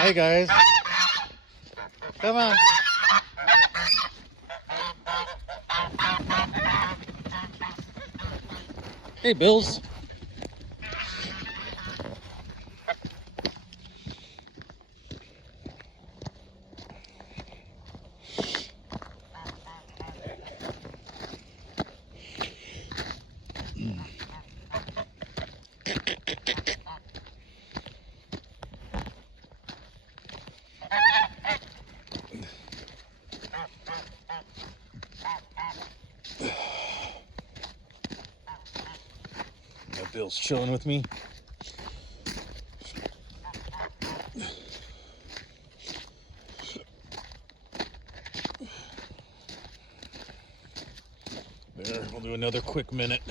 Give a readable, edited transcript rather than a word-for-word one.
Hey guys. Come on. Hey Bills. Bill's chilling with me. There, we'll do another quick minute.